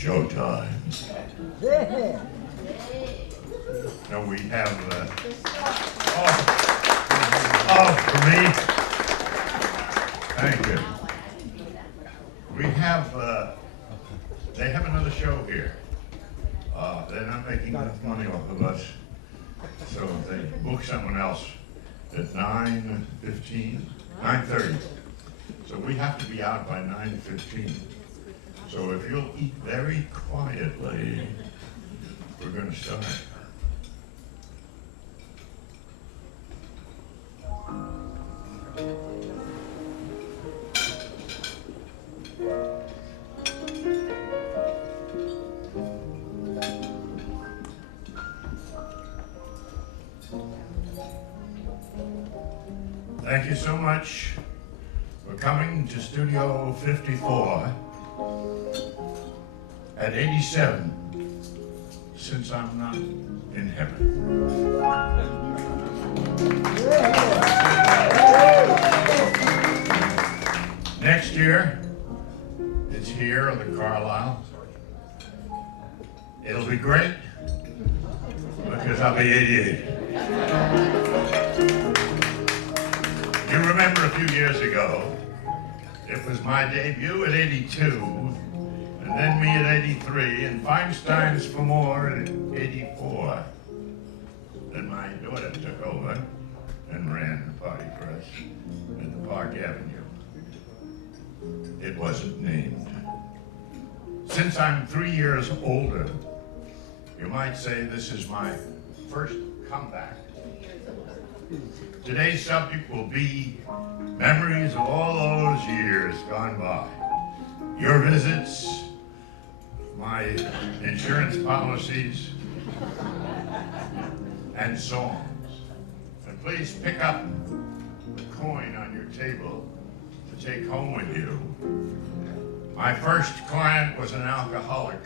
Showtime. No, we have, for me. Thank you. We have, they have another show here. They're not making enough money off of us, so they book someone else at 9:30. So we have to be out by 9:15. So if you'll eat very quietly, we're going to start. Thank you so much for coming to Studio 54 at 87, since I'm not in heaven. Next year, it's here at the Carlisle. It'll be great because I'll be 88. You remember a few years ago, it was my debut at 82, and then me at 83, and Feinstein's for more at 84. Then my daughter took over and ran the party for us at the Park Avenue. It wasn't named. Since I'm 3 years older, you might say this is my first comeback. Today's subject will be memories of all those years gone by. Your visits, my insurance policies, and songs. And please pick up the coin on your table to take home with you. My first client was an alcoholic,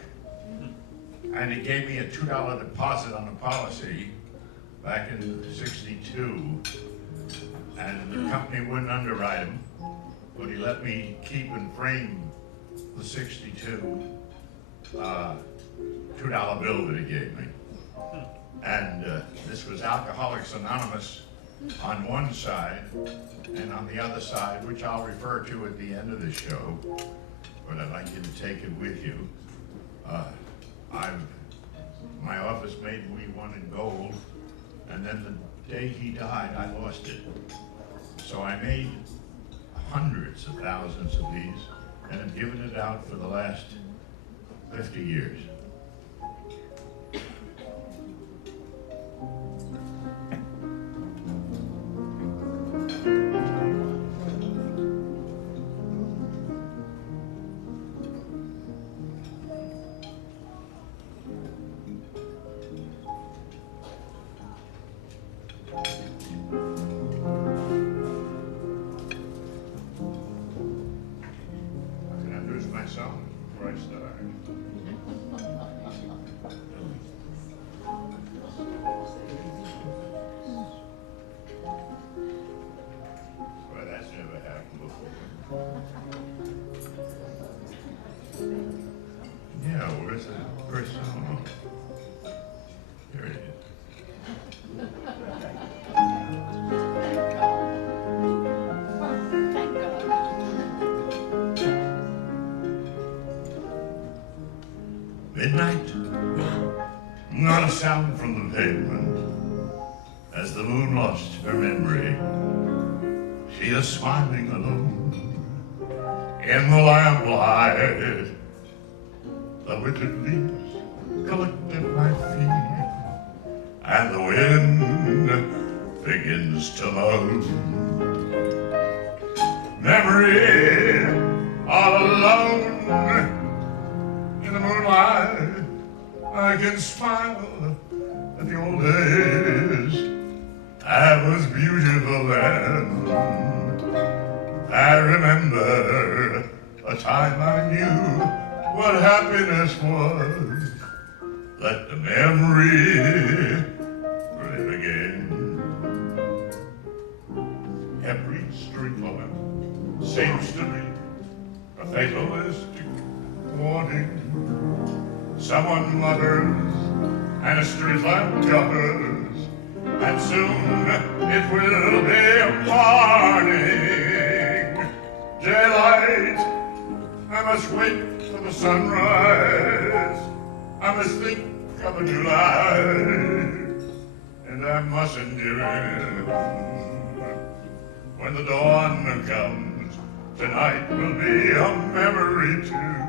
and he gave me a $2 deposit on the policy back in '62, and the company wouldn't underwrite him, but he let me keep and frame the '62 $2 bill that he gave me. And this was Alcoholics Anonymous on one side, and on the other side, which I'll refer to at the end of the show, but I'd like you to take it with you. My office made me one in gold, and then the day he died, I lost it. So I made hundreds of thousands of these and have given it out for the last 50 years. Before I start. Well, that's never happened before. Yeah, where's the first song? There it is. Midnight, not a sound from the pavement, as the moon lost her memory. She is smiling alone in the lamplight. The withered leaves collect at my feet, and the wind begins to moan. Memory, all alone in the moonlight, I can smile at the old days. I was beautiful then. I remember a time I knew what happiness was. Let the memory live again. Every street woman seems to be a fatalistic warning. someone mutters, and a street lamp gutters, and soon it will be morning. Daylight, I must wait for the sunrise. I must think of a new life, and I must endure it. When the dawn comes, tonight will be a memory too,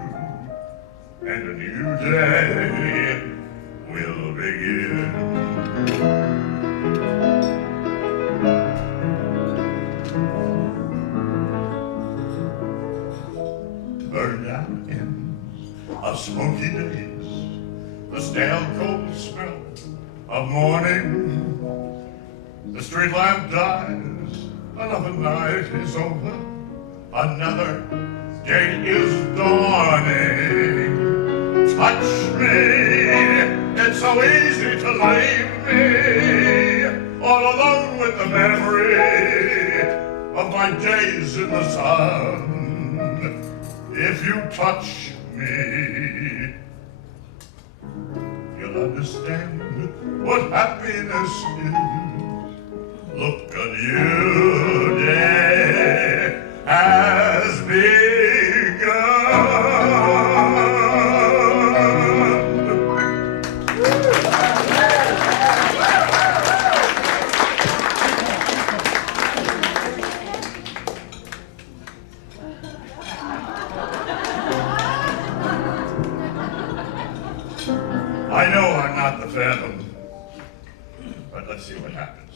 and a new day will begin. Burned out ends of smoky days, the stale cold smell of morning. The street lamp dies, another night is over, another day is dawning. Touch me, it's so easy to leave me all alone with the memory of my days in the sun. If you touch me, you'll understand what happiness is. Look, a new day has begun. I know I'm not the Phantom, but let's see what happens.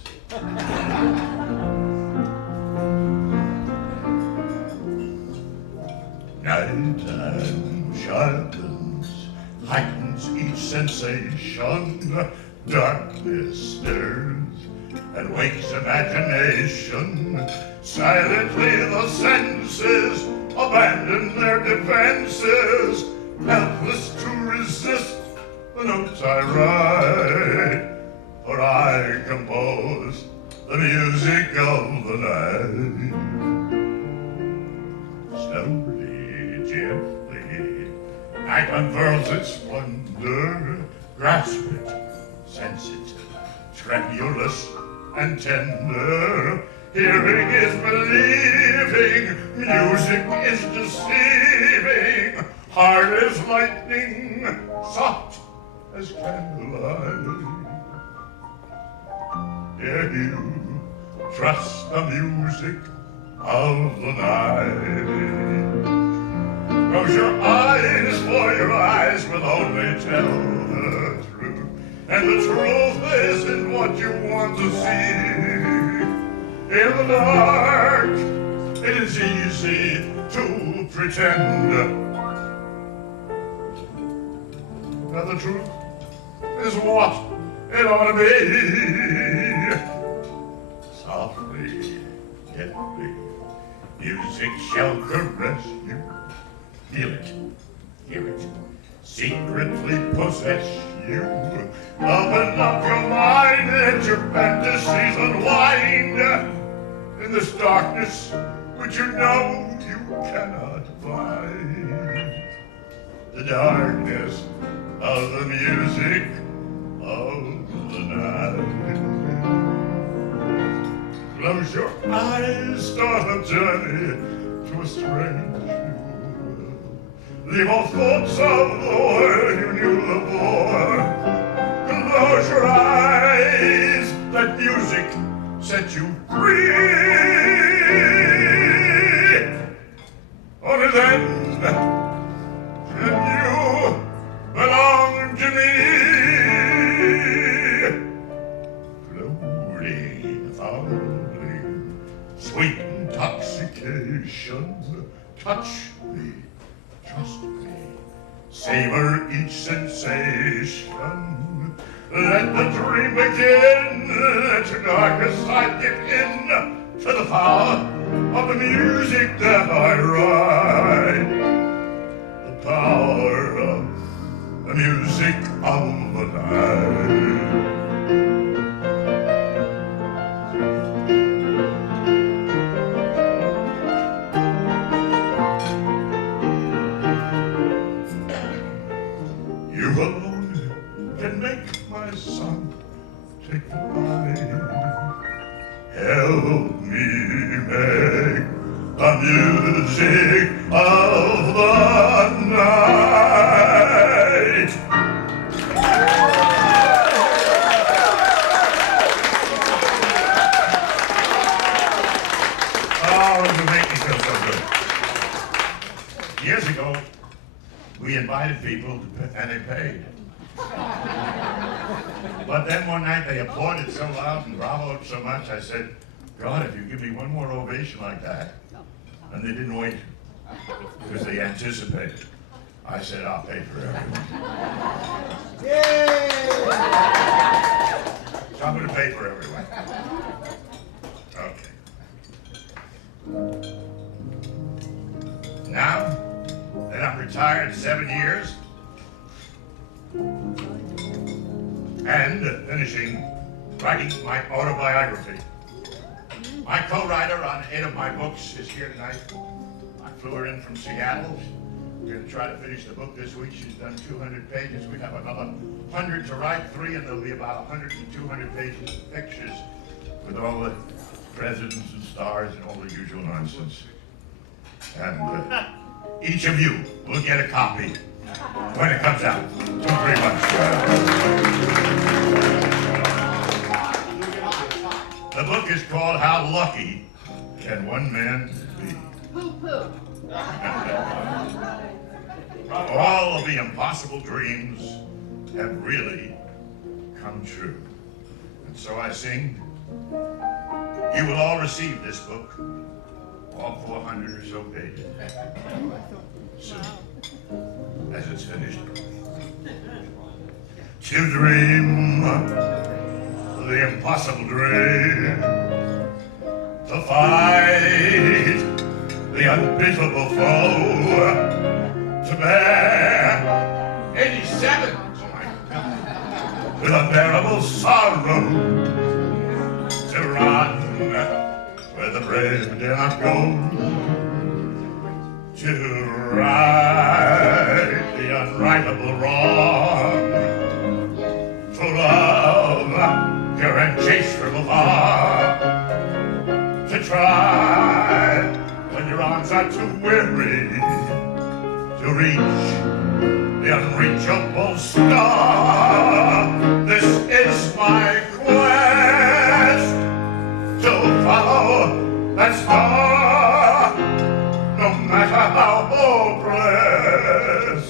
Nighttime sharpens, heightens each sensation. Darkness stirs and wakes imagination. Silently the senses abandon their defenses, helpless to resist the notes I write. For I compose the music of the night. Slowly, gently, night unfurls its splendor. Grasp it, sense it, tremulous and tender. Hearing is believing, music is deceiving. Hard as lightning, soft as candlelight. Dare you trust the music of the night? Close your eyes, for your eyes will only tell the truth, and the truth isn't what you want to see. In the dark, it is easy to pretend that the truth is what it ought to be. Softly, gently, music shall caress you. Feel it, hear it, secretly possess you. Open up your mind, let your fantasies unwind in this darkness which you know you cannot find. The darkness of the music of the night. Close your eyes, start a journey to a strange world. Leave all thoughts of the world you knew before. Close your eyes, let music set you free. Only then can you belong to me. Floating, falling, sweet intoxication. Touch me, trust me, savor each sensation. Let the dream begin. Let your darkest side give in to the power of the music that I write. The power of the music of the night. You take the ride. Help me make the music of the night. Oh, you make me feel so good. Years ago, we invited people and they paid. But then one night they applauded so loud and bravoed so much, I said, God, if you give me one more ovation like that. And they didn't wait, because they anticipated. I said, I'll pay for everyone. Yay! So I'm going to pay for everyone. Okay. Now that I'm retired 7 years, and finishing writing my autobiography. My co-writer on 8 of my books is here tonight. I flew her in from Seattle. We're going to try to finish the book this week. She's done 200 pages. We have another 100 to write, 3, and there'll be about 100 to 200 pages of pictures with all the presidents and stars and all the usual nonsense. And each of you will get a copy when it comes out. 2 or 3 months. The book is called How Lucky Can One Man Be? Poo-poo. All of the impossible dreams have really come true. And so I sing, you will all receive this book, all 400 or so pages, soon, as it's finished. To dream the impossible dream, to fight the unbeatable foe, to bear 87 with unbearable sorrow, to run where the brave dare not go, to right the unrightable wrong, to love cure and chase from afar, to try when your arms are too weary, to reach the unreachable star. This is my quest, to follow that star, no matter how hopeless,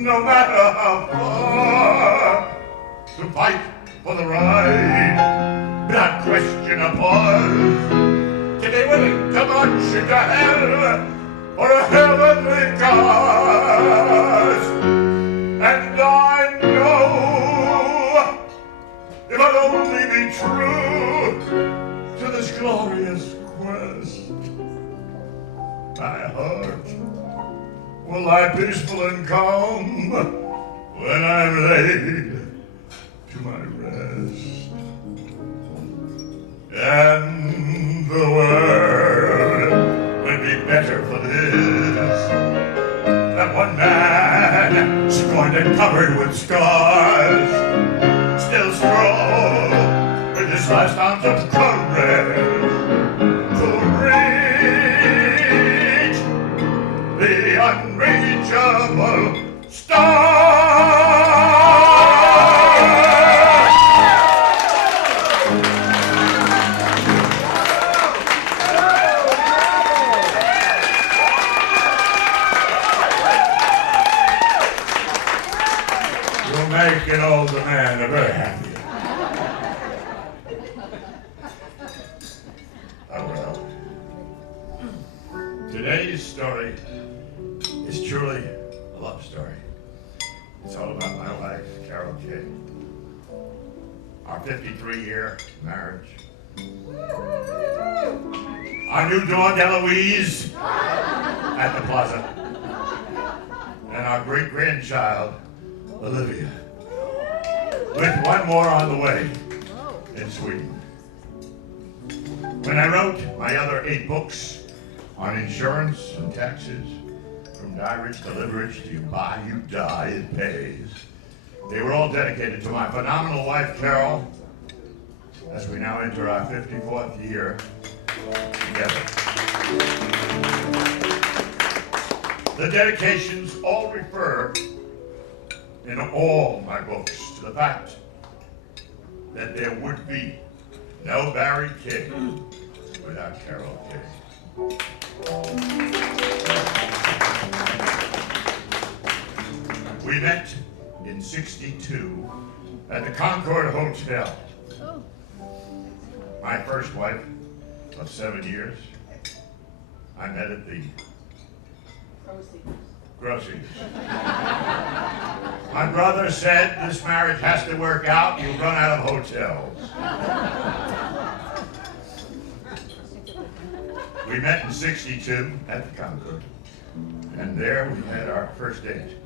no matter how far, to fight for the right, not question a pause, to be willing to march into hell for a heavenly cause. And I know, if I'll only be true to this glorious quest, my heart will lie peaceful and calm when I'm laid to my rest. And the world would be better for this, that one man, scorned and covered with scars, still strove with his last ounce of courage to reach the unreachable star. Make an older man very happy. Oh well. Today's story is truly a love story. It's all about my wife, Carol Kaye. Our 53-year marriage. Our new dog, Eloise, at the plaza. And our great-grandchild, Olivia, with one more on the way in Sweden. When I wrote my other 8 books on insurance and taxes, from diarrhea to liverage to you buy, you die, it pays, they were all dedicated to my phenomenal wife, Carol, as we now enter our 54th year together. The dedications all refer in all my books to the fact that there would be no Barry Kaye without Carol Kaye. We met in '62 at the Concord Hotel. My first wife of 7 years, I met at the Groceries. My brother said, this marriage has to work out, you'll run out of hotels. We met in '62 at the Concord, and there we had our first date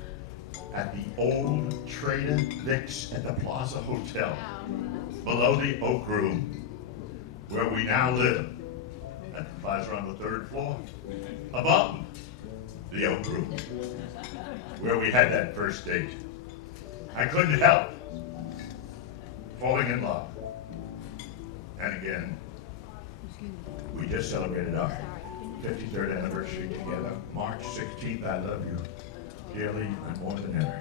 at the old Trader Vic's at the Plaza Hotel, below the Oak Room, where we now live, at the plaza on the 3rd floor, above the Oak Room, where we had that first date. I couldn't help falling in love. And again, we just celebrated our 53rd anniversary together. March 16th, I love you dearly and more than ever.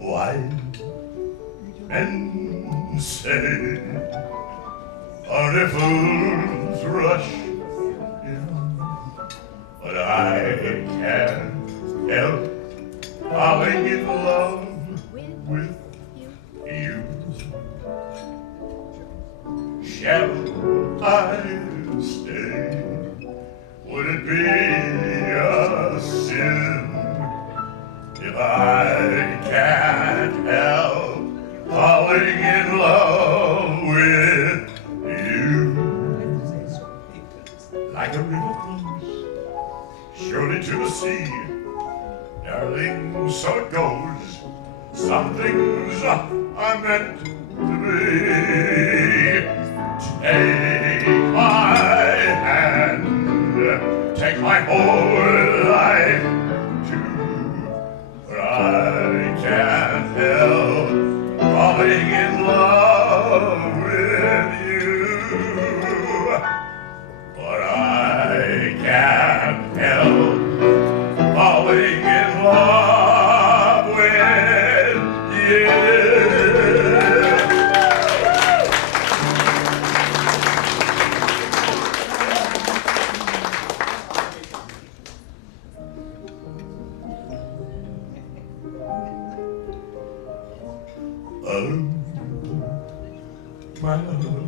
Wise men say only fools rush in, but I can't help falling in love with you. Shall I stay? Would it be a sin if I can't help falling in love with you? Like a river flows surely to the sea, darling, so it goes. Some things are meant to be. Take my hand, take my whole life too, for I can't help falling in love with you. For I can't help falling in love with you. My love,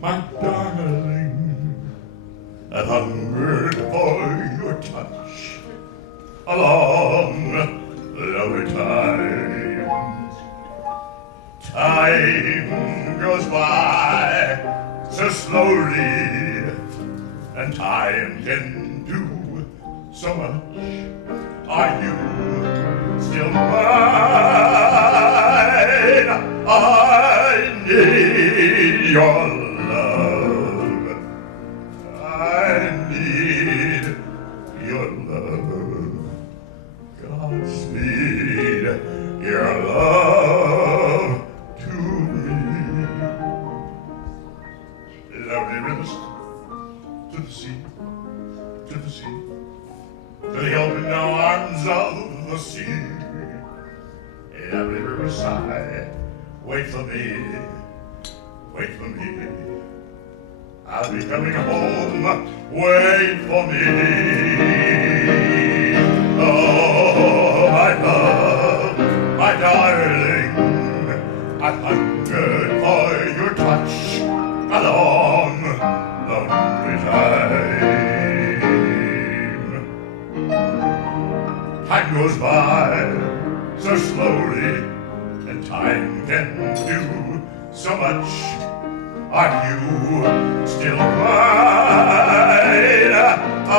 my darling, I've hungered for your touch a long, lovely time. Time goes by so slowly, and time can do so much. Are you still mine? I need your love. I need your love. Godspeed your love to me. Lovely rivers to the sea, to the sea, to the open arms of the sea. Lovely riverside, wait for me, wait for me. I'll be coming home, wait for me. Oh, my love, my darling, I've hungered for your touch a long, lonely time. Time goes by so slowly, and time can do so much. Are you still mine? I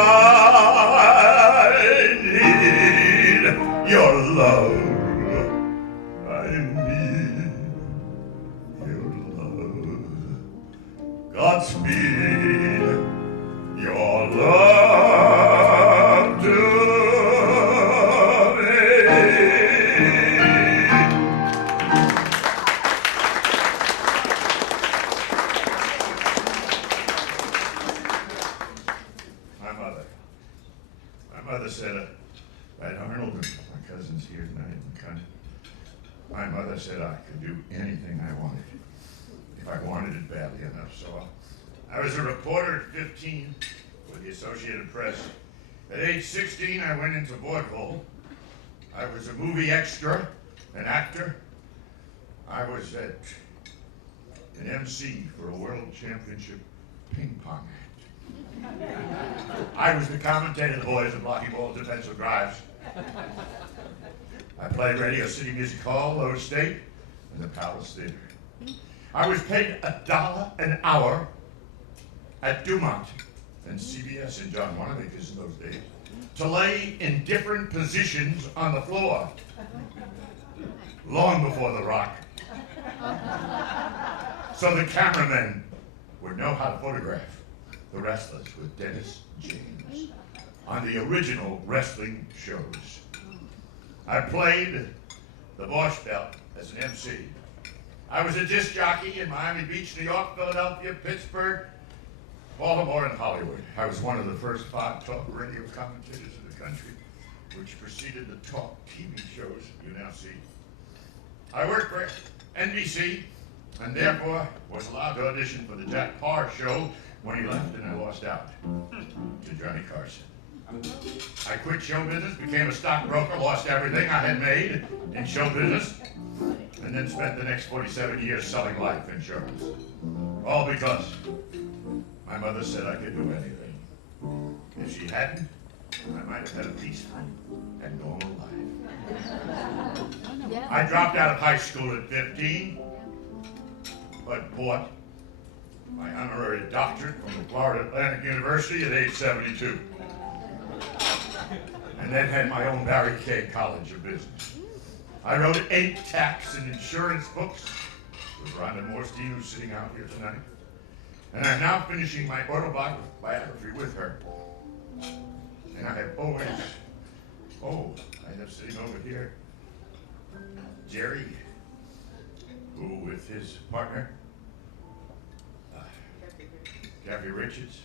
need your love. I need your love. Godspeed your love to me. mother said, Ed Arnold, my cousin's here tonight. My mother said I could do anything I wanted, if I wanted it badly enough. So I was a reporter at 15 with the Associated Press. At age 16, I went into vaudeville. I was a movie extra, an actor. I was an MC for a world championship ping pong act. I was the commentator of the boys at Blocky Ball Defensive Drives. I played Radio City Music Hall, Lower State, and the Palace Theater. I was paid $1 an hour at Dumont and CBS and John Wanamaker's in those days to lay in different positions on the floor, long before The Rock. So the cameramen would know how to photograph the wrestlers with Dennis James on the original wrestling shows. I played the Bosch Belt as an MC. I was a disc jockey in Miami Beach, New York, Philadelphia, Pittsburgh, Baltimore, and Hollywood. I was one of the first 5 talk radio commentators in the country, which preceded the talk TV shows you now see. I worked for NBC, and therefore was allowed to audition for the Jack Parr show when he left, and I lost out to Johnny Carson. I quit show business, became a stockbroker, lost everything I had made in show business, and then spent the next 47 years selling life insurance. All because my mother said I could do anything. If she hadn't, I might have had a peaceful and normal life. I dropped out of high school at 15, but bought my honorary doctorate from the Florida Atlantic University at age 72. And then had my own Barry Kaye College of Business. I wrote 8 tax and insurance books with Rhonda Morstein, who's sitting out here tonight. And I'm now finishing my autobiography with her. And I have always, I have sitting over here, Jerry, who with his partner, Kathy Richards,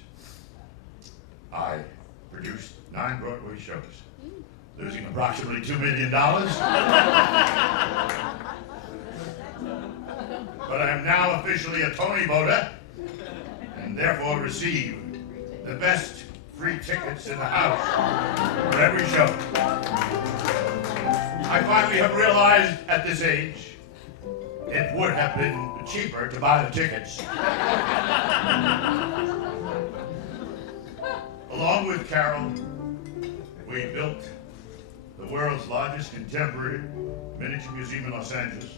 I produced 9 Broadway shows, losing approximately $2 million. But I am now officially a Tony voter, and therefore receive the best free tickets in the house for every show. I finally have realized at this age, it would have been cheaper to buy the tickets. Along with Carol, we built the world's largest contemporary miniature museum in Los Angeles,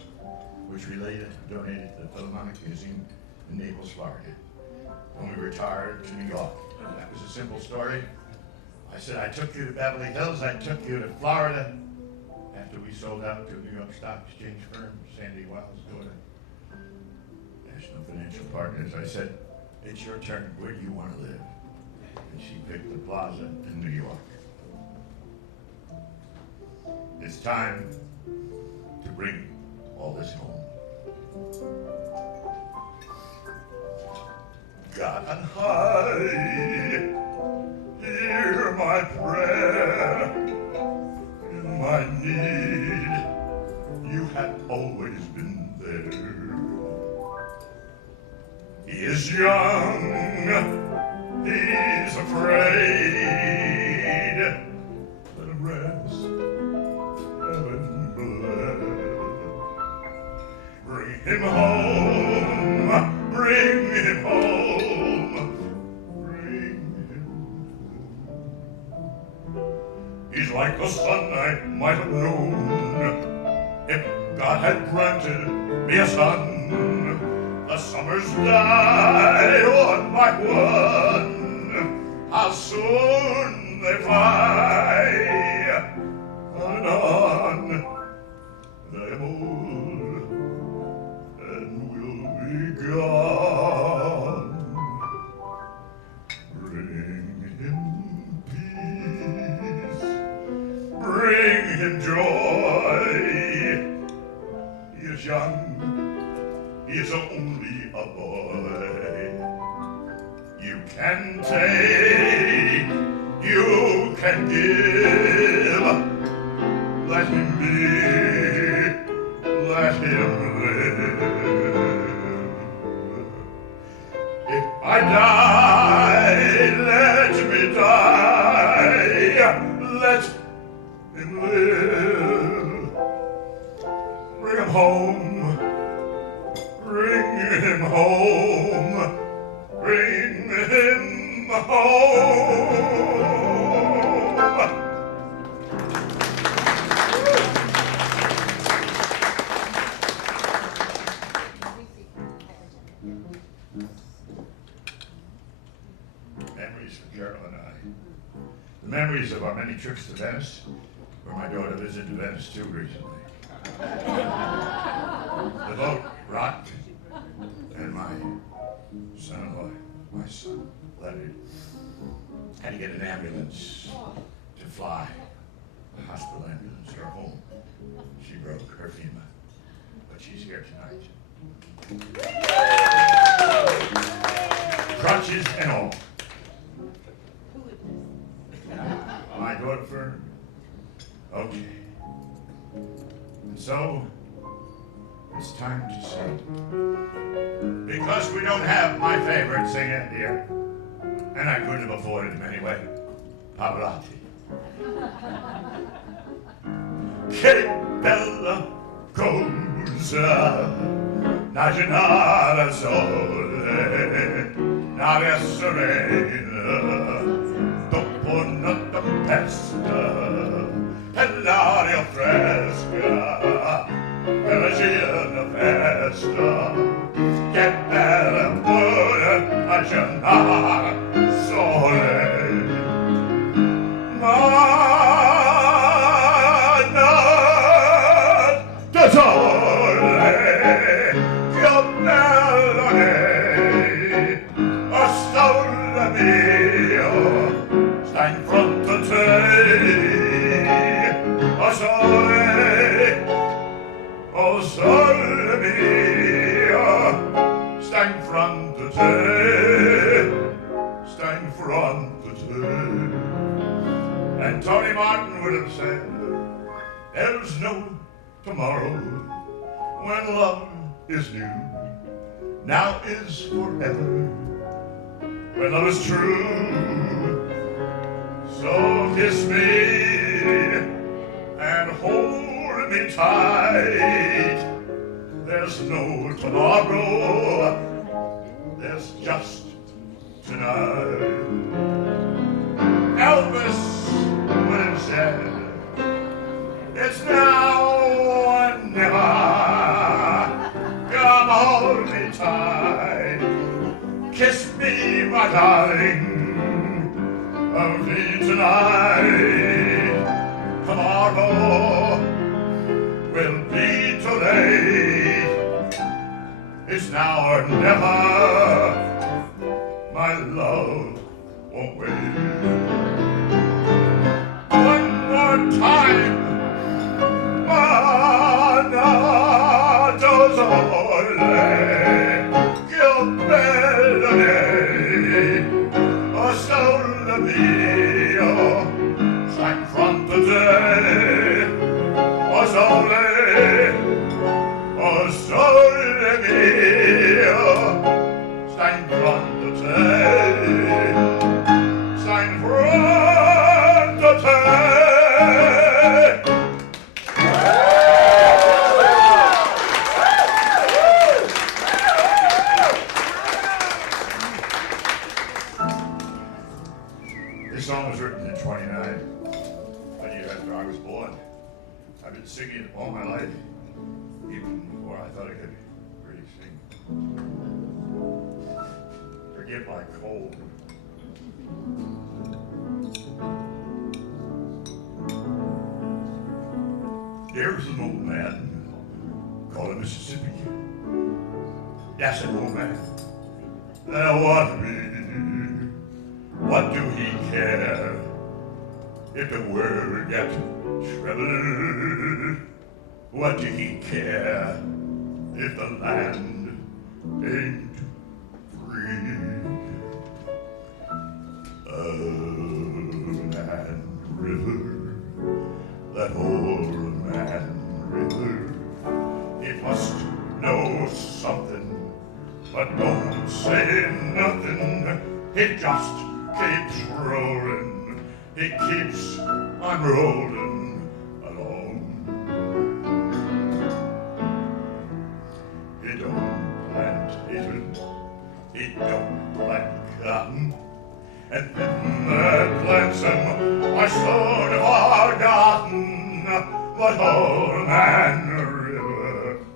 which we later donated to the Philharmonic Museum in Naples, Florida. When we retired to New York, that was a simple story. I said, I took you to Beverly Hills, I took you to Florida, after we sold out to a New York Stock Exchange firm, Sandy Weill's daughter, National Financial Partners. I said, it's your turn, where do you want to live? And she picked the plaza in New York. It's time to bring all this home. God on high, hear my prayer. In my need, you have always been there. He is young, he's afraid. Let him rest, heaven bless. Bring him home, bring him home, bring him home. He's like the sun I might have known if God had granted me a son. The summers die one by one, how soon they fly, on and on, and I am old, and will be gone. Bring him peace, bring him joy. He is young, he is only a boy. You can take, you can can give. Let him be, let him live. If I die, let me die, let him live. Bring him home, bring him home, bring him home. Memories of Carol and I. The memories of our many trips to Venice, where my daughter visited Venice too recently. The boat rocked, and my son-in-law, my son, Leonard, had to get an ambulance to fly, a hospital ambulance, her home. She broke her femur, but she's here tonight. Crutches and all. My daughter Fern. Okay. And so, it's time to sing. Because we don't have my favorite singer here, and I couldn't have afforded him anyway, Pavarotti. Che bella cosa, naginare sole, l'aria serena, dopo una tempesta, e l'aria fresca, e la cena festa, che bella pure naginare sole. Ma da sole, che bella è, o sole mio, sta in fronte a te, o sole mio, sta in fronte a te, sta in fronte a te. And Tony Martin would have said, there's no tomorrow when love is new. Now is forever when love is true. So kiss me and hold me tight. There's no tomorrow, there's just tonight. Elvis would have said, it's now or never. Come hold me tight. Kiss me, my darling. Of me tonight. Tomorrow will be too late. It's now or never. My love won't wait. One more time. This song was written in 29, 1 year after I was born. I've been singing it all my life, even before I thought I could really sing. Forgive my cold. There's an old man called Mississippi. That's an old man that I want to be. What do he care if the world gets troubled? What do he care if the land ain't free? Oh, man, It just keeps rolling. It keeps on rolling along. It don't plant it don't plant cotton. And then that plants them are sort of forgotten. But old man River,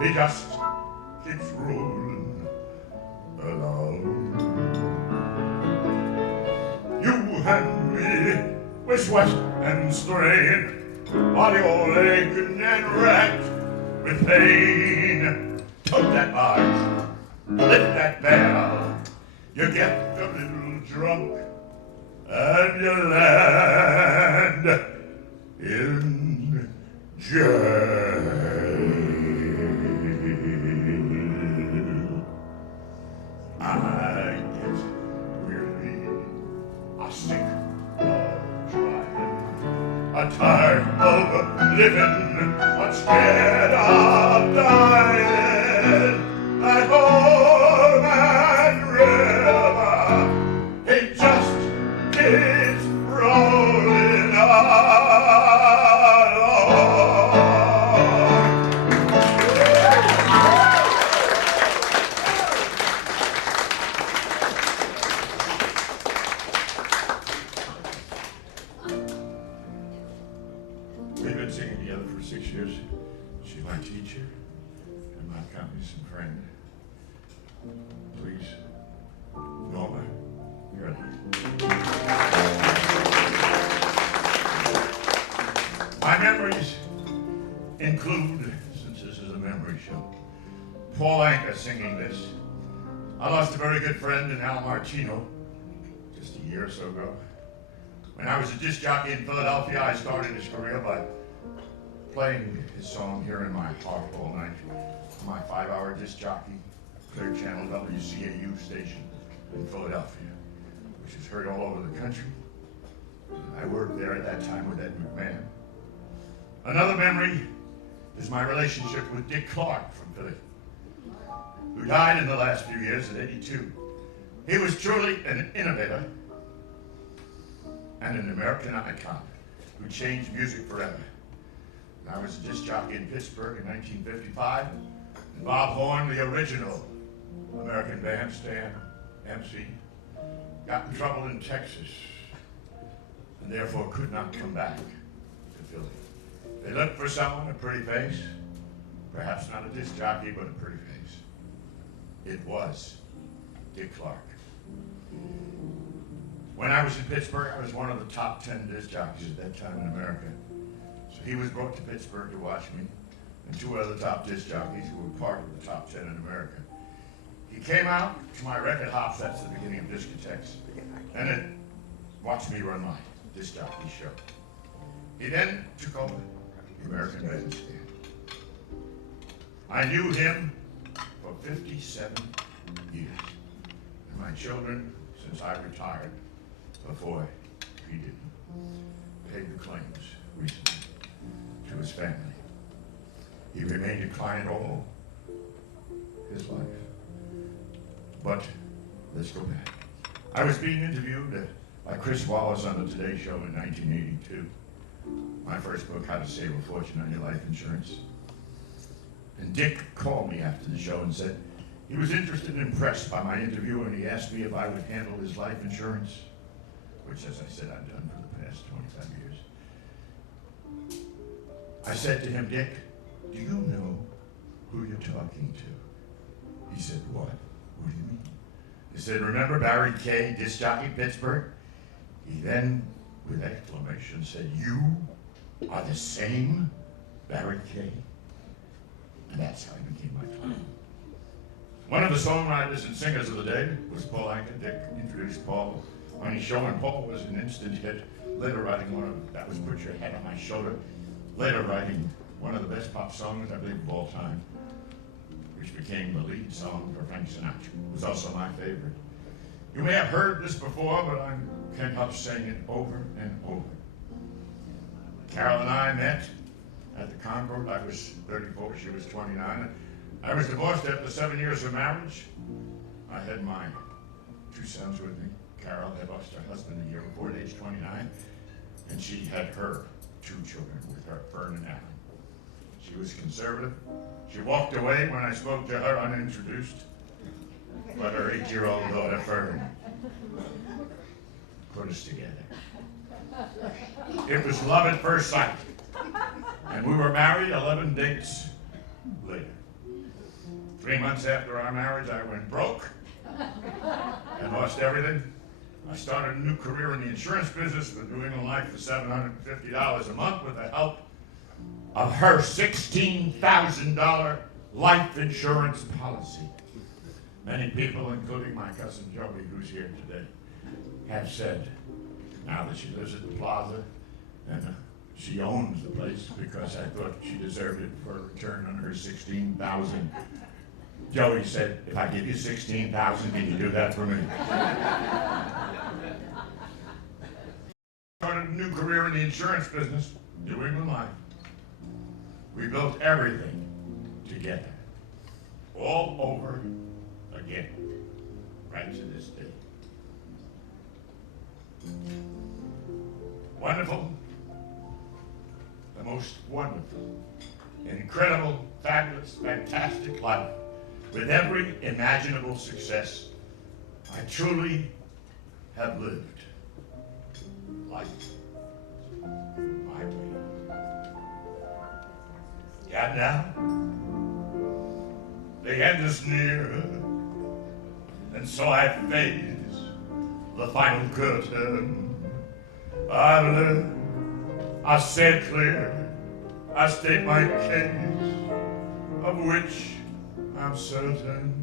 he just keeps rolling along. You and me, we're sweat and strain, body all aching and racked with pain. Tote that barge, lift that bell, you get a little drunk, and you land in jail. I get weary, I sick of trying, I'm tired of living, I'm scared of dying. That old man River, it just keeps rolling on. We've been singing together for 6 years. She's my teacher and my constant friend. Please, Norma, you're my memories include, since this is a memory show, Paul Anka singing this. I lost a very good friend in Al Martino just a year or so ago. When I was a disc jockey in Philadelphia, I started his career by playing his song here in my heart all night. My 5-hour disc jockey, Clear Channel WCAU station in Philadelphia, which is heard all over the country. I worked there at that time with Ed McMahon. Another memory is my relationship with Dick Clark from Philly, who died in the last few years at 82. He was truly an innovator and an American icon who changed music forever. I was a disc jockey in Pittsburgh in 1955, and Bob Horn, the original American bandstand MC, got in trouble in Texas and therefore could not come back to Philly. They looked for someone, a pretty face, perhaps not a disc jockey, but a pretty face. It was Dick Clark. When I was in Pittsburgh, I was one of the top 10 disc jockeys at that time in America. So he was brought to Pittsburgh to watch me and 2 other top disc jockeys who were part of the top 10 in America. He came out to my record hops, that's the beginning of discotheques, and then watched me run my disc jockey show. He then took over the American bandstand. I knew him for 57 years. And my children, since I retired, before he did, paid the claims recently to his family. He remained a client all his life. But let's go back. I was being interviewed by Chris Wallace on the Today Show in 1982. My first book, How to Save a Fortune on Your Life Insurance. And Dick called me after the show and said he was interested and impressed by my interview, and he asked me if I would handle his life insurance, which, as I said, I've done for the past 25 years. I said to him, Dick, do you know who you're talking to? He said, what? What do you mean? He said, remember Barry Kaye, disc jockey, Pittsburgh? He then, with exclamation, said, you are the same Barry Kaye? And that's how he became my client. One of the songwriters and singers of the day was Paul Anka. Dick introduced Paul on his show, and Paul was an instant hit, later writing that was Put Your Head on My Shoulder, later writing one of the best pop songs, I believe, of all time, which became the lead song for Frank Sinatra. It was also my favorite. You may have heard this before, but I can't help saying it over and over. Carol and I met at the Concord. I was 34, she was 29. I was divorced after 7 years of marriage. I had my 2 sons with me. Carol had lost her husband a year before at age 29, and she had her 2 children with her, Fern and Alan. She was conservative. She walked away when I spoke to her unintroduced, but her 8-year-old daughter, Fern, put us together. It was love at first sight, and we were married 11 dates later. 3 months after our marriage, I went broke and lost everything. I started a new career in the insurance business with New England Life for $750 a month with the help of her $16,000 life insurance policy. Many people, including my cousin Joey, who's here today, have said, now that she lives at the plaza, and she owns the place because I thought she deserved it for a return on her $16,000. Joey said, if I give you $16,000, can you do that for me? Started a new career in the insurance business, New England Life. We built everything together, all over again, right to this day. Wonderful, the most wonderful, incredible, fabulous, fantastic life with every imaginable success. I truly have lived life my way. And now, the end is near, and so I face the final curtain. I've lived, I say it clear, I state my case, of which I'm certain.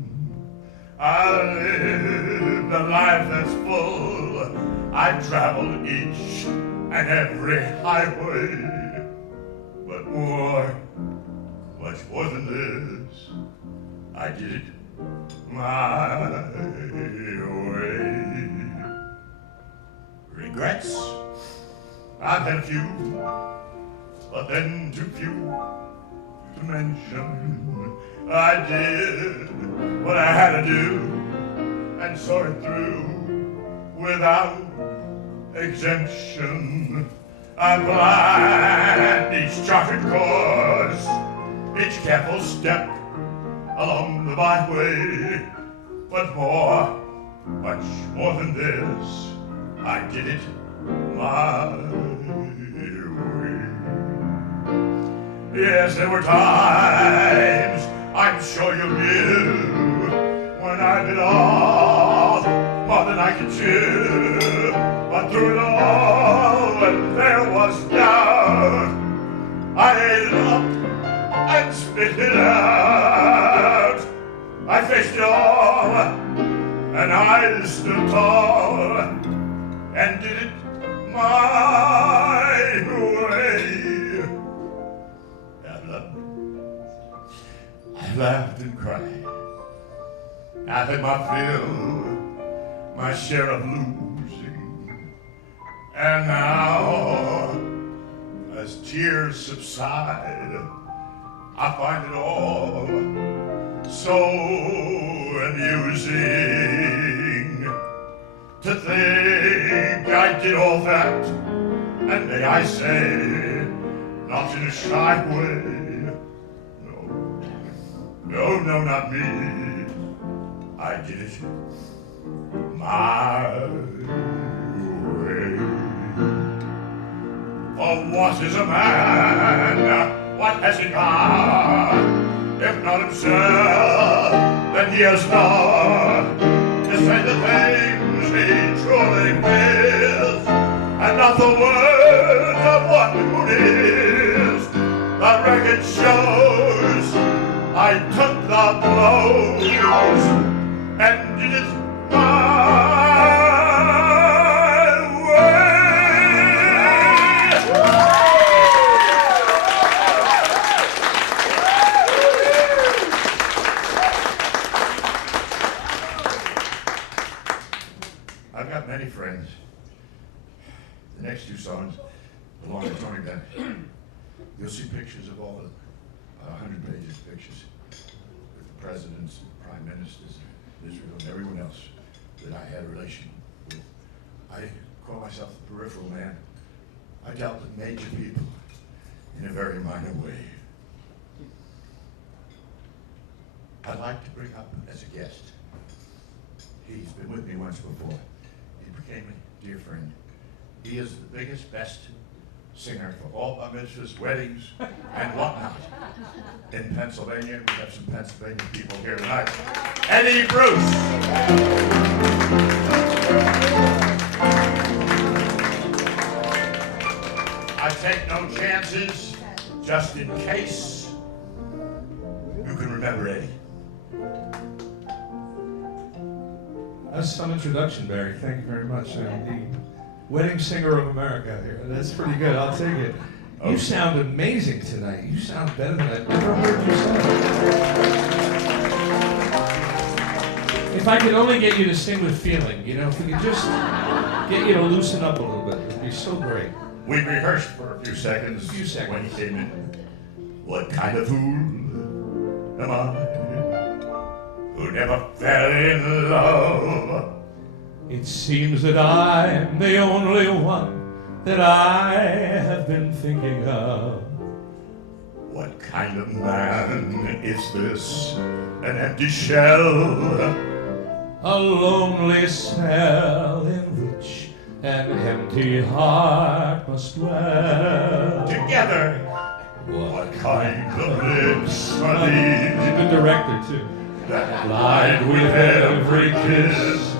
I lived a life that's full, I've traveled each and every highway, but much more than this, I did it my way. Regrets? I've had few, but then too few to mention. I did what I had to do and saw it through without exemption. I planned each charted course, each careful step along the byway, but much more than this, I did it my way. Yes, there were times, I'm sure you knew, when I bit off more than I could chew, but through it all, when there was doubt, I ate it up and spit it out. I faced it all, and I stood tall, and did it my way. I laughed and cried. I've had my fill, my share of losing, and now, as tears subside, I find it all so amusing to think I did all that, and may I say, not in a shy way. No, not me. I did it my way. For what is a man? What has he got? If not himself, then he has not to say the things he truly feels, and not the words of one who is. The record shows I took the blows and did it my I've got many friends. The next 2 songs belong to Tony Bennett. You'll see pictures of all the 100 pages of pictures with the presidents, prime ministers of Israel, and everyone else that I had a relation with. I call myself the peripheral man. I dealt with major people in a very minor way. I'd like to bring up as a guest. He's been with me once before. He became a dear friend. He is the biggest, best singer for all bar mitzvahs, weddings, and whatnot. In Pennsylvania, we have some Pennsylvania people here tonight. Eddie Bruce. I take no chances, just in case you can remember Eddie. That's some introduction, Barry. Thank you very much. I'm the wedding singer of America here. That's pretty good. I'll take it. Okay. You sound amazing tonight. You sound better than I've ever heard you sing. If I could only get you to sing with feeling, you know, if we could just get you to loosen up a little bit, it'd be so great. We rehearsed for a few seconds when he came in. What kind of fool am I who never fell in love? It seems that I'm the only one that I have been thinking of. What kind of man is this? An empty shell? A lonely cell in which an empty heart must dwell. Together, what kind of lips are these? Good director, too. That lied with every kiss,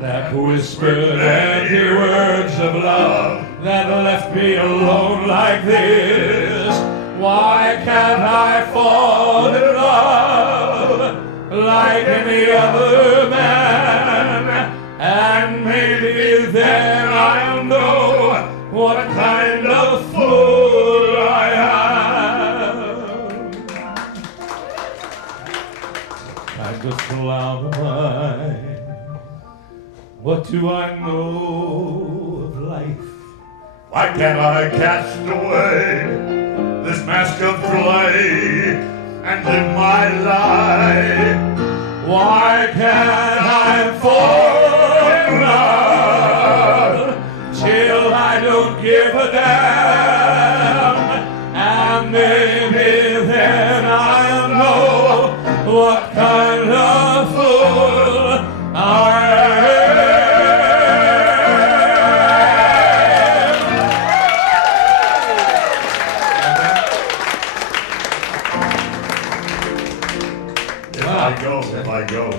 That whispered empty words of love, that left me alone like this. Why can't I fall in love like any other man? And maybe then I'll know what kind of fool I am. Kind of clown am I. What do I know of life? why can't I cast away this mask of clay and live my life? Why can't I fall in love till I don't give a damn? And maybe then I'll know what kind of fool I am. If I go,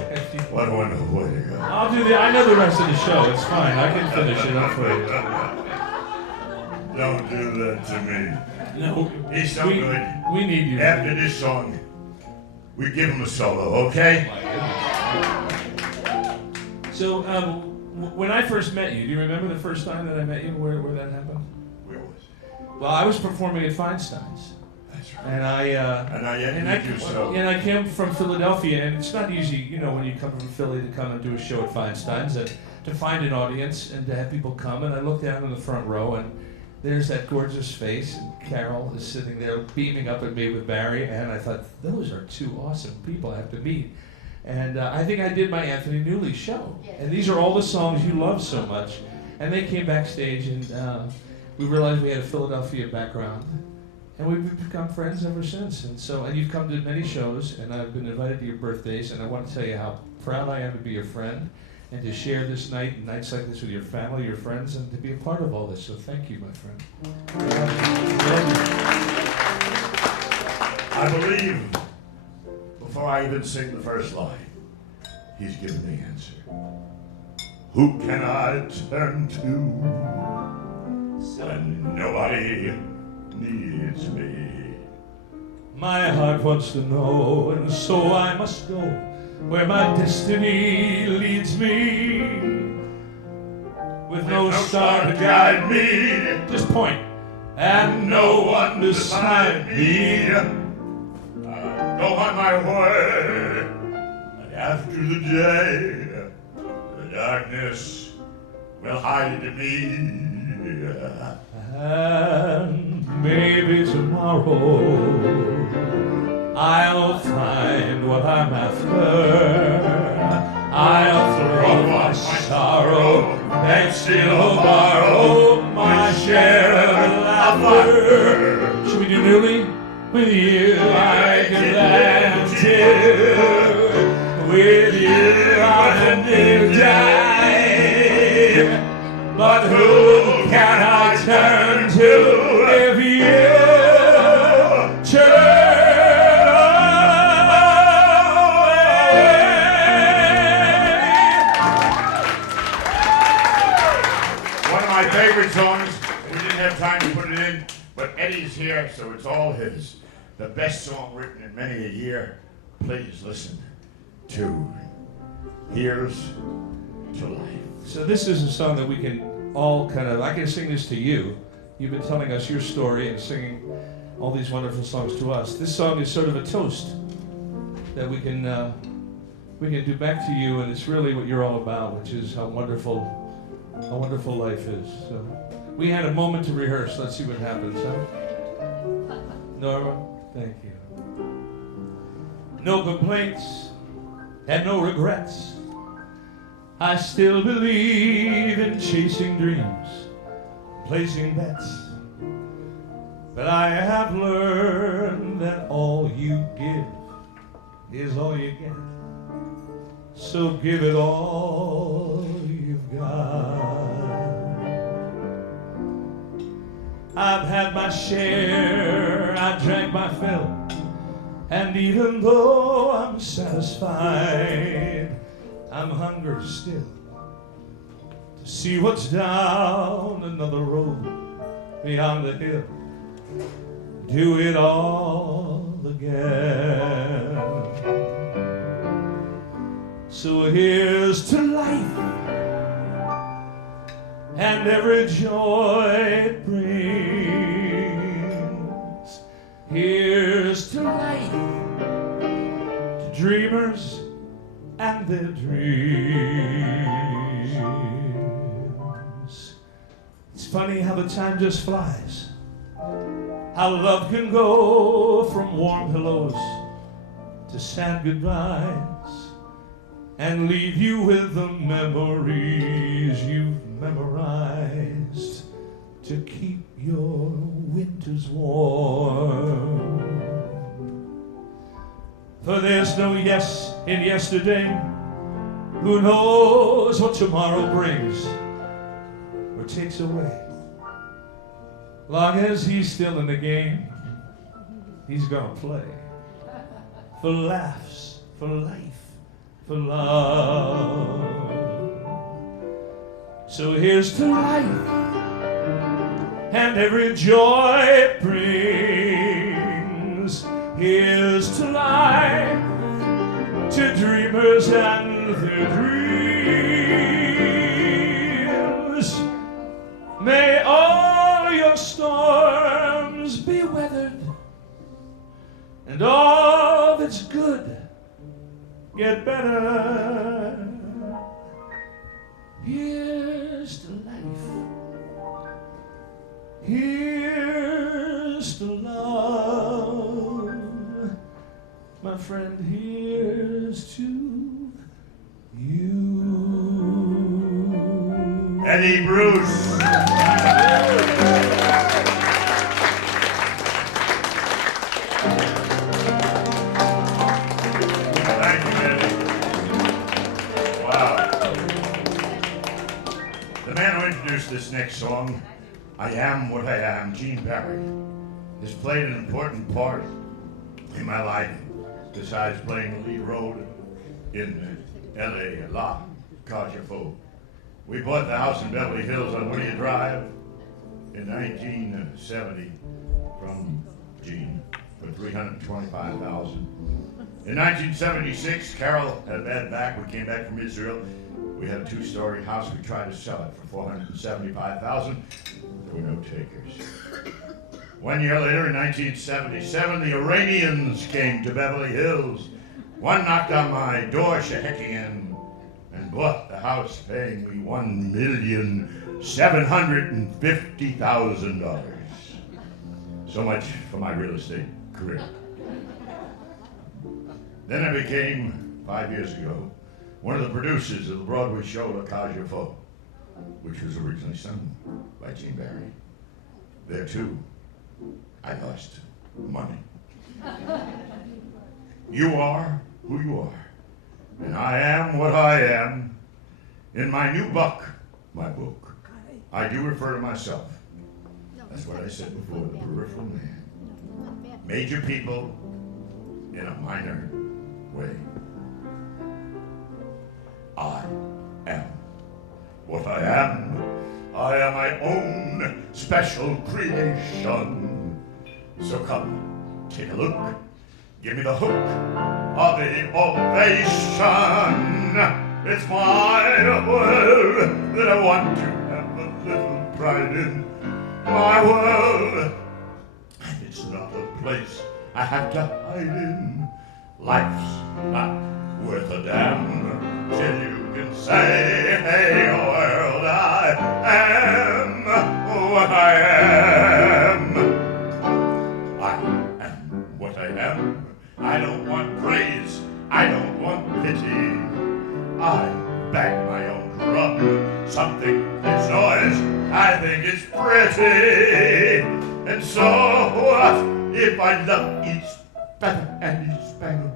what a wonderful way to go. I'll do I know the rest of the show. It's fine. I can finish it up for you. Don't do that to me. No, He's so good. We need you. After this song, we give him a solo, okay? So, when I first met you, do you remember the first time that I met you? Where that happened? Where was it? Well, I was performing at Feinstein's. That's right. And I came from Philadelphia, and it's not easy, you know, when you come from Philly to come and do a show at Feinstein's, to find an audience and to have people come. And I looked down in the front row, and there's that gorgeous face, and Carol is sitting there beaming up at me with Barry, and I thought, those are two awesome people I have to meet. And I think I did my Anthony Newley show. Yes. And these are all the songs you love so much. And they came backstage, and we realized we had a Philadelphia background. And we've become friends ever since. And you've come to many shows, and I've been invited to your birthdays, and I want to tell you how proud I am to be your friend, and to share this night and nights like this with your family, your friends, and to be a part of all this. So thank you, my friend. I believe, before I even sing the first line, he's given the answer. Who can I turn to when nobody needs me? My heart wants to know, and so I must go where my destiny leads me. With no star to guide me, just point, and no one beside me. Go on my way, and after the day, the darkness will hide me. And maybe tomorrow I'll find what I'm after. I'll throw my lover. Should we do newly? With you I can land too. With you I can die. But who can I turn to if you turn away? One of my favorite songs. We didn't have time to put it in, but Eddie's here, so it's all his. The best song written in many a year. Please listen to Here's to Life. So this is a song that we can all I can sing this to you. You've been telling us your story and singing all these wonderful songs to us. This song is sort of a toast that we can do back to you, and it's really what you're all about, which is how wonderful life is. So we had a moment to rehearse. Let's see what happens, huh? Norma, thank you. No complaints and no regrets. I still believe in chasing dreams, placing bets. But I have learned that all you give is all you get. So give it all you've got. I've had my share, I drank my fill. And even though I'm satisfied, I'm hungry still to see what's down another road beyond the hill. Do it all again. So here's to life and every joy it brings. Here's to life, to dreamers and their dreams. It's funny how the time just flies. How love can go from warm pillows to sad goodbyes and leave you with the memories you've memorized to keep your winters warm. For there's no yes in yesterday. Who knows what tomorrow brings or takes away. Long as he's still in the game, he's gonna play. For laughs, for life, for love. So here's to life and every joy it brings. Here's to life, to dreamers and their dreams. May all your storms be weathered, and all that's good get better. Here's to life. Here's to love. My friend, here's to you. Eddie Bruce. Thank you, Eddie. Wow. The man who introduced this next song, I Am What I Am, Gene Barry, has played an important part in my life, besides playing the lead role in L.A. La Cajafo. We bought the house in Beverly Hills on Whittier Drive in 1970 from Gene for $325,000. In 1976, Carol had a bad back. We came back from Israel. We had a two-story house. We tried to sell it for $475,000. There were no takers. 1 year later, in 1977, the Iranians came to Beverly Hills. One knocked on my door, Shehekian, and bought the house, paying me $1,750,000. So much for my real estate career. Then I became, 5 years ago, one of the producers of the Broadway show La Cage aux Folles, which was originally sung by Gene Barry. There too, I lost money. You are who you are, and I am what I am. In my new book, my book, I do refer to myself. That's what I said before, the peripheral man. Major people in a minor way. I am what I am. I am my own special creation. So come, take a look. Give me the hook of the ovation. It's my world that I want to have a little pride in. My world, and it's not a place I have to hide in. Life's not worth a damn till you can say, hey world, I am what I am. I am what I am. I don't want praise, I don't want pity. I bang my own drum, something is noise, I think it's pretty. And so if I love each spangle and each spangle,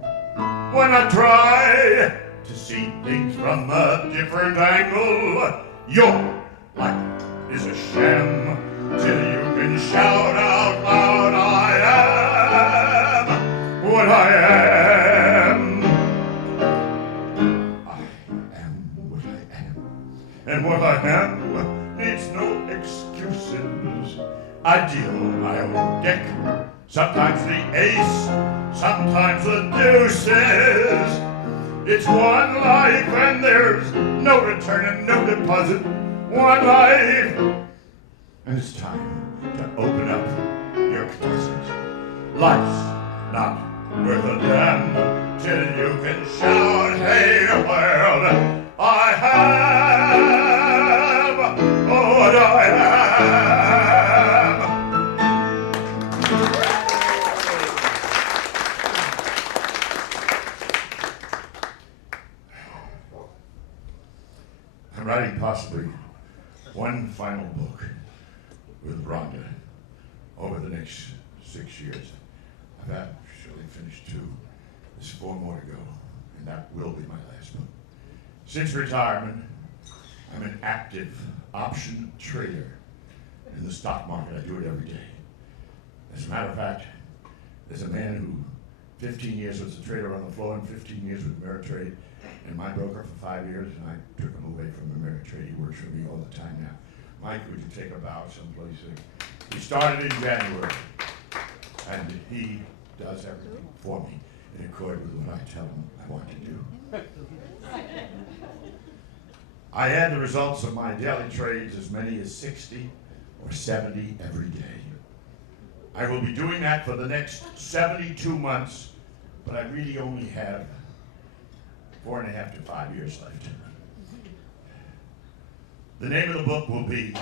why not try to see things from a different angle? Your life is a sham till you can shout out loud, I am what I am. I am what I am, and what I am needs no excuses. I deal my own deck, sometimes the ace, sometimes the deuces. It's one life and there's no return and no deposit. One life, and it's time to open up your closet. Life's not worth a damn till you can shout, hey world, I have what I am. I'm writing possibly one final book with Rhonda over the next 6 years. I've actually finished 2. There's 4 more to go, and that will be my last book. Since retirement, I'm an active option trader in the stock market. I do it every day. As a matter of fact, there's a man who 15 years was a trader on the floor and 15 years with Ameritrade, and my broker for 5 years, and I took him away from Ameritrade. He works for me all the time now. Mike, would you take a bow someplace? We started in January, and he does everything for me in accord with what I tell him I want to do. I add the results of my daily trades, as many as 60 or 70 every day. I will be doing that for the next 72 months, but I really only have 4.5 to 5 years left. The name of the book will be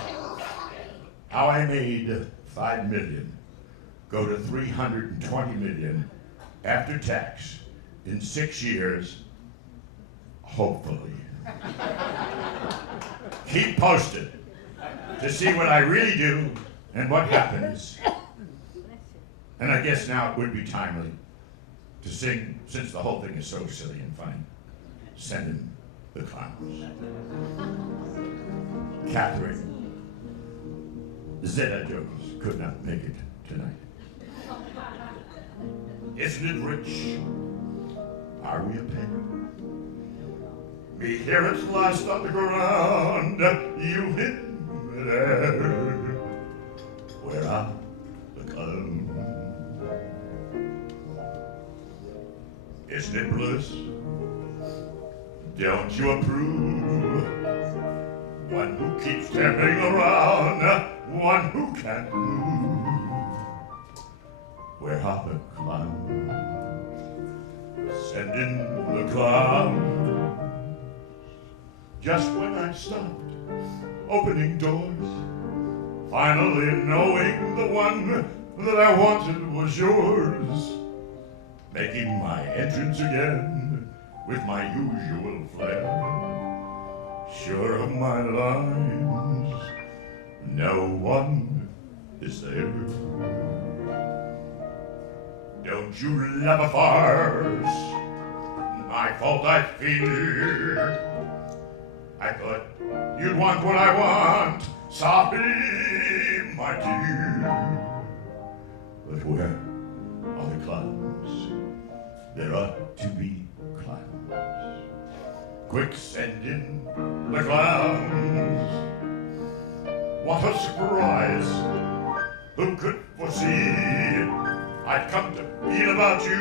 How I Made $5 Million Go to $320 million after tax in 6 years, hopefully. Keep posted to see what I really do and what happens. And I guess now it would be timely to sing, since the whole thing is so silly and funny, Send in the Clowns. Catherine Zeta-Jones could not make it tonight. Isn't it rich? Are we a pair? Me here at last on the ground, you in midair. Where are the clowns? Isn't it bliss? Don't you approve? One who keeps stepping around, one who can't move. Where are the clowns? Send in the clowns. Just when I stopped opening doors, finally knowing the one that I wanted was yours, making my entrance again with my usual flair, sure of my lines, no one is there. Don't you love a farce? My fault, I fear. I thought you'd want what I want, sorry, my dear. But where are the clowns? There ought to be clowns. Quick, send in the clowns. What a surprise! Who could foresee I'd come to feel about you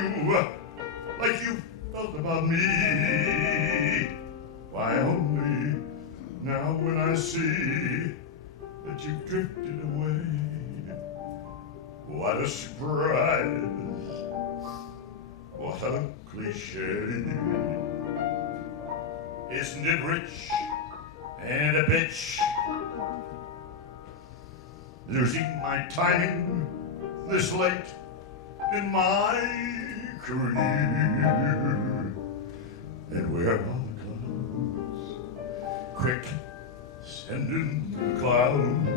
like you felt about me? Why, only now when I see that you've drifted away. What a surprise! What a cliche! Isn't it rich and a bitch? Losing my timing this late in my career. And where are the clowns? Quick, send in the clowns.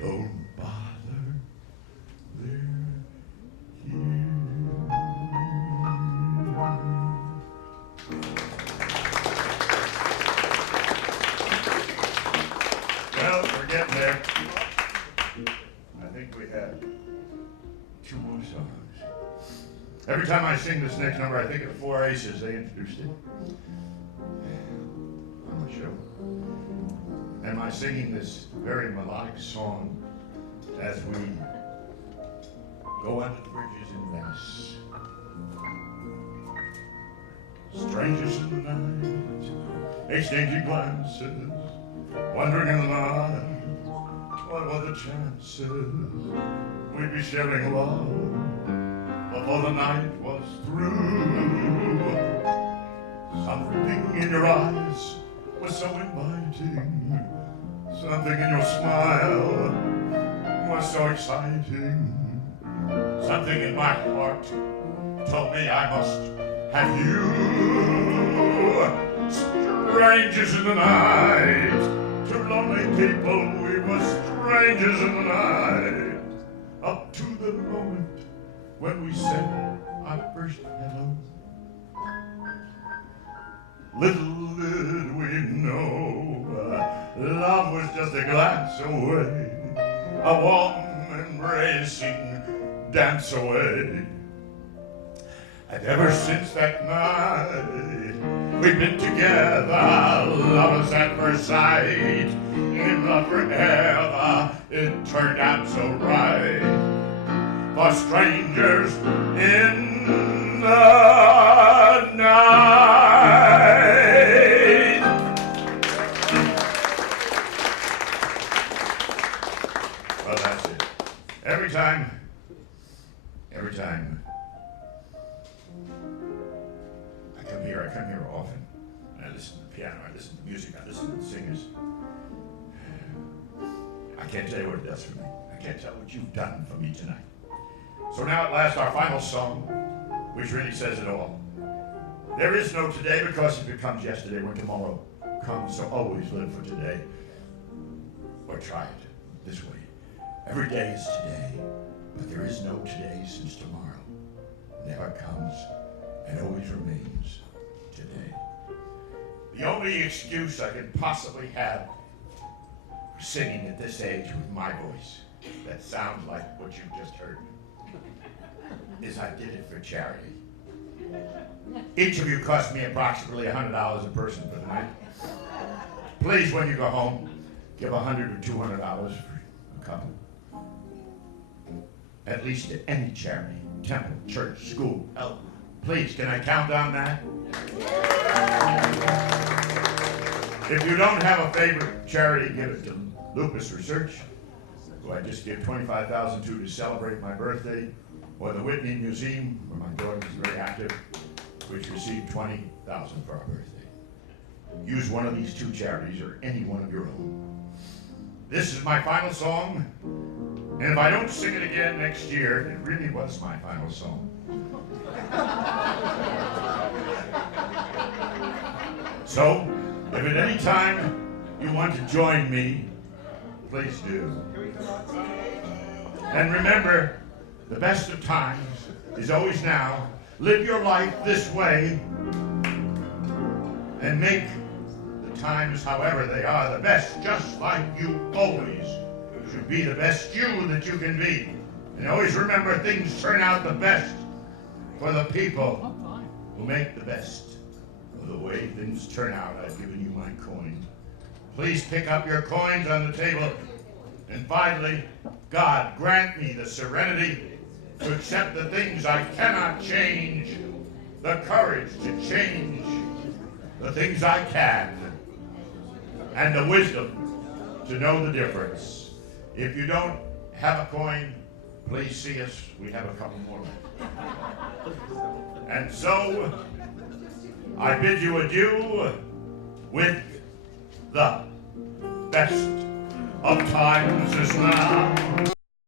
Don't bother, they're here. Well, we're getting there. I think we have 2 more songs. Every time I sing this next number, I think of the Four Aces. They introduced it on the show. And by singing this very melodic song as we go under the bridges in Venice. Strangers in the night, exchanging glances, wandering in the night. What were the chances we'd be sharing love before the night was through? Something in your eyes was so inviting. Something in your smile was so exciting. Something in my heart told me I must have you. Strangers in the night, 2 lonely people, we were strangers in the night. Up to the moment when we said our first hello. Little did we know, love was just a glance away, a warm embracing dance away. And ever since that night, we've been together, lovers at first sight, in love forever, it turned out so right. For strangers in the night. Well, that's it. Every time I come here often, and I listen to the piano, I listen to music, I listen to the singers. I can't tell you what it does for me. I can't tell what you've done for me tonight. So now at last, our final song, which really says it all. There is no today because it becomes yesterday when tomorrow comes, so always live for today. Or try it this way. Every day is today, but there is no today since tomorrow never comes and always remains today. The only excuse I could possibly have for singing at this age with my voice that sounds like what you just heard is I did it for charity. Each of you cost me approximately $100 a person for the night. Please, when you go home, give $100 or $200 for a couple. At least to any charity, temple, church, school, health. Please, can I count on that? If you don't have a favorite charity, give it to Lupus Research, who I just gave $25,000 to celebrate my birthday, or the Whitney Museum, where my daughter is very active, which received $20,000 for our birthday. Use one of these 2 charities or any one of your own. This is my final song, and if I don't sing it again next year, it really was my final song. So, if at any time you want to join me Please do. And remember, the best of times is always now. Live your life this way and make the times, however they are, the best, just like you always should be the best you that you can be. And always remember, things turn out the best for the people who make the best of the way things turn out. I've given you my coin. Please pick up your coins on the table. And finally, God, grant me the serenity to accept the things I cannot change, the courage to change the things I can, and the wisdom to know the difference. If you don't have a coin, please see us. We have a couple more. And so, I bid you adieu with the best of times is now.